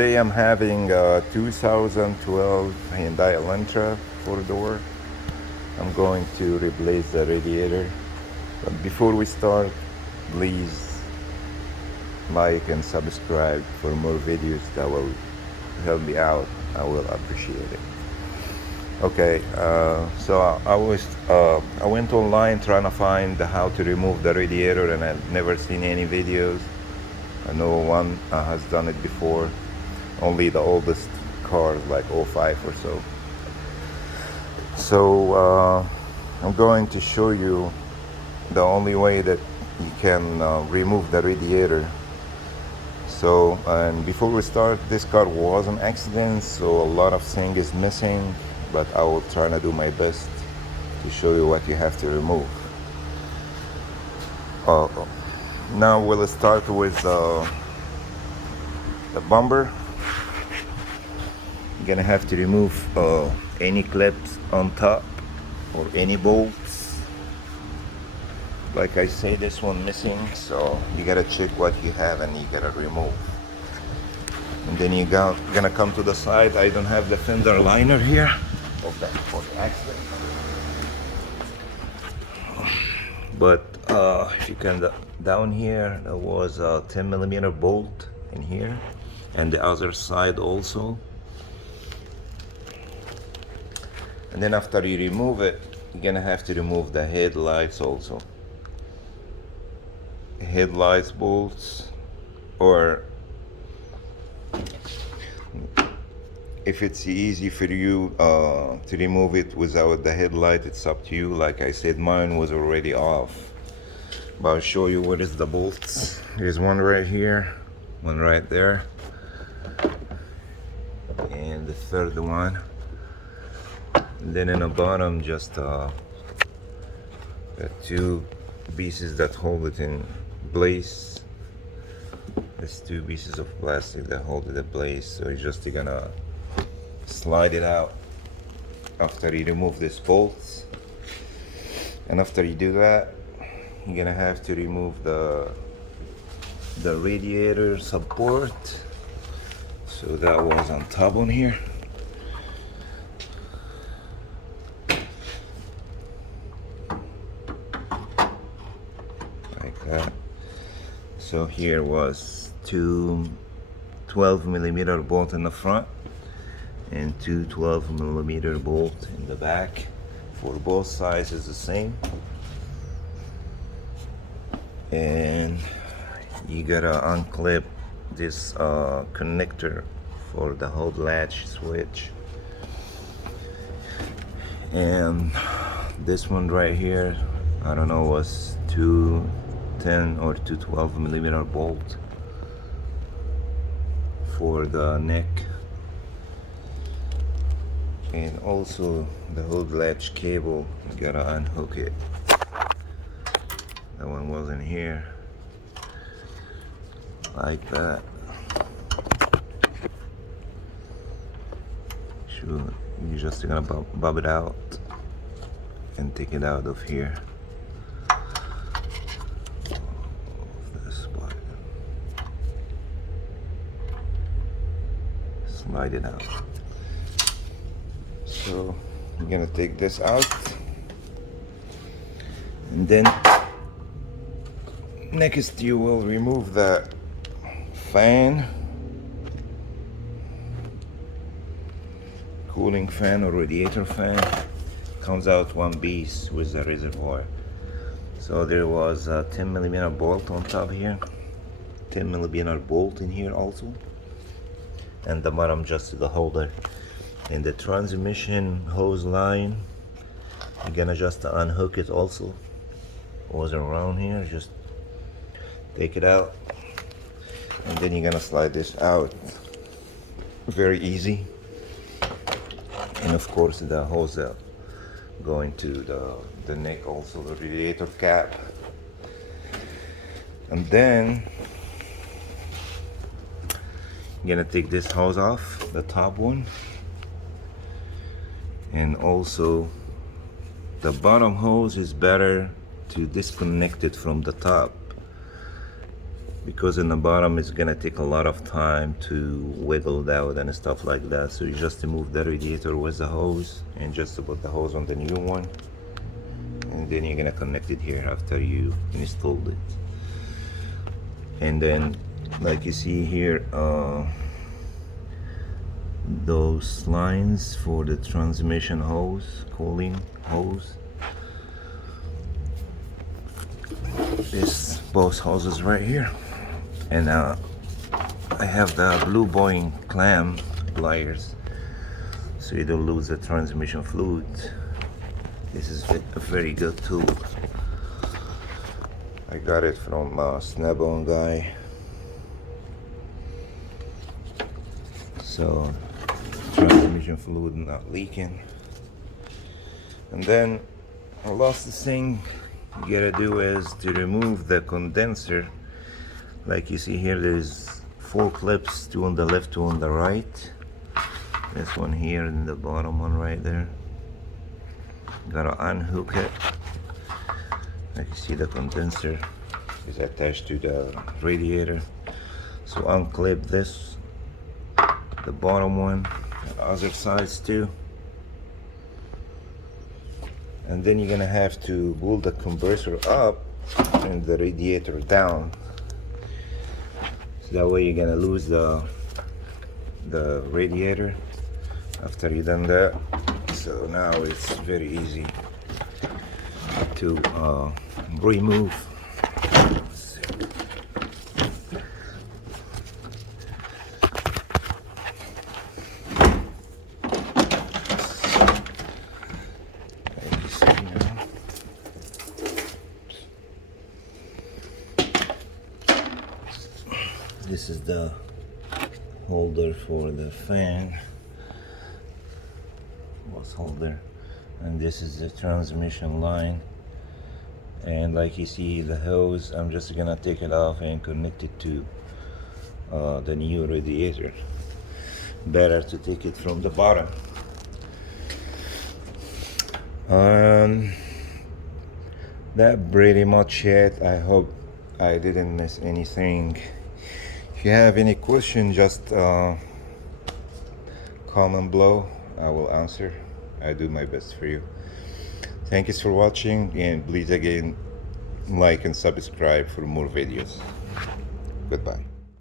Today I'm having a 2012 Hyundai Elantra 4-door. I'm going to replace the radiator. But before we start, please like and subscribe for more videos that will help me out. I will appreciate it. Okay, so I went online trying to find how to remove the radiator, and I've never seen any videos. I know one has done it before. Only the oldest cars, like '05 or so. So I'm going to show you the only way that you can remove the radiator. So, and before we start, this car was an accident, so a lot of things is missing, but I will try to do my best to show you what you have to remove. Now we'll start with the bumper. You're gonna have to remove any clips on top or any bolts. Like I say, this one missing, so you gotta check what you have and you gotta remove. And then you're gonna come to the side. I don't have the fender liner here for the accident, but if you come down here, there was a 10mm bolt in here, and the other side also. And then after you remove it, you're gonna have to remove the headlights also. Headlight bolts, or if it's easy for you to remove it without the headlight, it's up to you. Like I said, mine was already off. But I'll show you what is the bolts. There's one right here, one right there, and the third one. And then in the bottom, just the two pieces that hold it in place. There's two pieces of plastic that hold it in place. So you're gonna slide it out after you remove these bolts. And after you do that, you're gonna have to remove the radiator support. So that was on top on here. That. So here was two 12mm bolt in the front and two 12mm bolt in the back. For both sides is the same. And you gotta unclip this connector for the hold latch switch. And this one right here, I don't know, was 210 or 212mm bolt for the neck. And also the hood latch cable, you gotta unhook it. That one wasn't here, like that. Sure, you're just gonna bob it out and take it out of here. Slide it out. So I'm gonna take this out, and then next you will remove the fan, cooling fan or radiator fan. Comes out one piece with the reservoir. So there was a 10mm bolt on top here, 10mm bolt in here also, and the bottom just the holder. And the transmission hose line, you're gonna just unhook it also. It was around here, just take it out, and then you're gonna slide this out. Very easy. And of course the hose going to the neck, also the radiator cap. And then you're gonna take this hose off, the top one, and also the bottom hose is better to disconnect it from the top because in the bottom it's gonna take a lot of time to wiggle it out and stuff like that. So you just remove the radiator with the hose and just to put the hose on the new one, and then you're gonna connect it here after you installed it. And then like you see here, those lines for the transmission hose, cooling hose, this both hoses right here. And I have the blue Boeing clam pliers so you don't lose the transmission fluid. This is a very good tool. I got it from Snap-on guy. So transmission fluid not leaking. And then the last thing you gotta do is to remove the condenser. Like you see here, there's 4 clips, 2 on the left, 2 on the right. This one here and the bottom one right there. Gotta unhook it. Like you see, the condenser is attached to the radiator. So unclip this, the bottom one, the other sides too. And then you're gonna have to pull the compressor up and the radiator down. So that way you're gonna lose the radiator after you done that. So now it's very easy to remove. This is the holder for the fan, hose holder, and this is the transmission line. And like you see the hose, I'm just gonna take it off and connect it to the new radiator. Better to take it from the bottom. That pretty much it. I hope I didn't miss anything. If you have any question, just comment below. I will answer. I do my best for you. Thank you for watching, and please again like and subscribe for more videos. Goodbye.